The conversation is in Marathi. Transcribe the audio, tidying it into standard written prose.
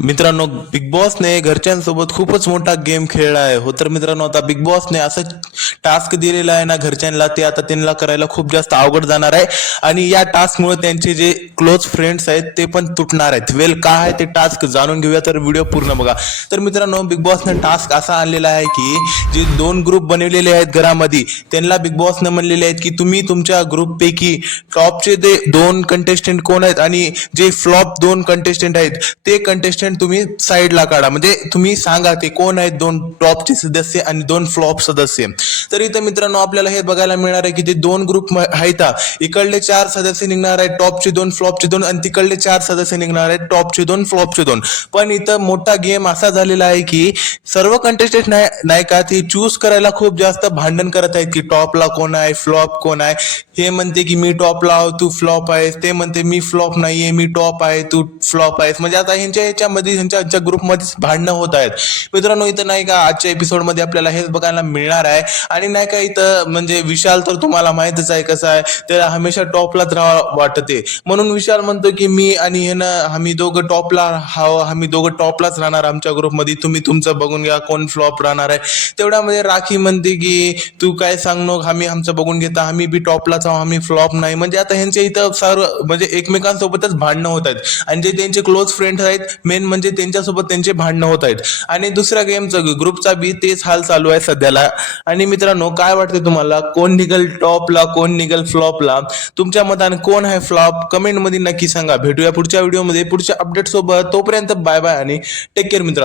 मित्रांनो, बिग बॉसने घरच्यांसोबत खूपच मोठा गेम खेळला आहे. हो तर मित्रांनो, आता बिग बॉसने असं टास्क दिलेला आहे ना घरच्यांना, ते आता त्यांना करायला खूप जास्त अवघड जाणार आहे. आणि या टास्कमुळे त्यांचे जे क्लोज फ्रेंड्स आहेत ते पण तुटणार आहेत. वेल काय आहे ते टास्क जाणून घेऊया, तर व्हिडिओ पूर्ण बघा. तर मित्रांनो, बिग बॉसने टास्क असा आणलेला आहे की जे 2 ग्रुप बनवलेले आहेत घरामध्ये, त्यांना बिग बॉसने म्हणलेले आहेत की तुम्ही तुमच्या ग्रुपपैकी टॉपचे जे 2 कंटेस्टंट कोण आहेत आणि जे फ्लॉप 2 कंटेस्टंट आहेत ते कंटेस्टंट तुम्ही साईडला काढा. म्हणजे तुम्ही सांगा ते कोण आहेत 2 टॉपचे सदस्य आणि 2 फ्लॉप सदस्य. तर इथं मित्रांनो आपल्याला हे बघायला मिळणार आहे की ते 2 ग्रुप आहेत. इकडले 4 सदस्य निघणार आहेत, टॉपचे 2 फ्लॉपचे 2, आणि तिकडले 4 सदस्य निघणार आहेत, टॉपचे 2 फ्लॉपचे 2. पण इथं मोठा गेम असा झालेला आहे की सर्व कंटेस्टंट नाही का ते चूज करायला खूप जास्त भांडण करत आहेत की टॉपला कोण आहे, फ्लॉप कोण आहे. हे म्हणते की मी टॉपला आहो, तू फ्लॉप आहेस. ते म्हणते मी फ्लॉप नाहीये, मी टॉप आहे, तू फ्लॉप आहेस. म्हणजे आता ह्याच्यामध्ये ह्यांच्या ग्रुपमध्ये भांडणं होत आहेत. मित्रांनो, इथं नाही का आजच्या एपिसोडमध्ये आपल्याला हेच बघायला मिळणार आहे. आणि नाही का इथं म्हणजे विशाल तर तुम्हाला माहितच आहे कसा आहे, त्याला हमेशा टॉपलाच राहावं वाटते. म्हणून विशाल म्हणतो की मी आणि हे ना आम्ही दोघं टॉपला हवं, आम्ही दोघं टॉपलाच राहणार आमच्या ग्रुपमध्ये, तुम्ही तुमचं बघून घ्या कोण फ्लॉप राहणार आहे. तेवढ्यामध्ये राखी म्हणते की तू काय सांग नको, आम्ही आमचं बघून घेता, आम्ही बी टॉपलाच आहोत, आम्ही फ्लॉप नाही. म्हणजे आता ह्यांच्या इथं सर्व म्हणजे एकमेकांसोबतच भांडणं होत आहेत. आणि जे त्यांचे क्लोज फ्रेंड्स आहेत मेन म्हणजे त्यांच्यासोबत त्यांचे भांडणं होत आहेत. आणि दुसऱ्या गेमचं ग्रुपचा बी तेच हाल चालू आहे सध्याला. आणि मित्रांनो, काय वाटते तुम्हाला, कोण निघल टॉपला, कोण निघल फ्लॉपला? तुमच्या मताने कोण आहे फ्लॉप? कमेंट मध्ये नक्की सांगा. भेटूया पुढच्या व्हिडिओमध्ये पुढच्या अपडेट सोबत. तोपर्यंत बाय बाय आणि टेक केअर मित्रांनो.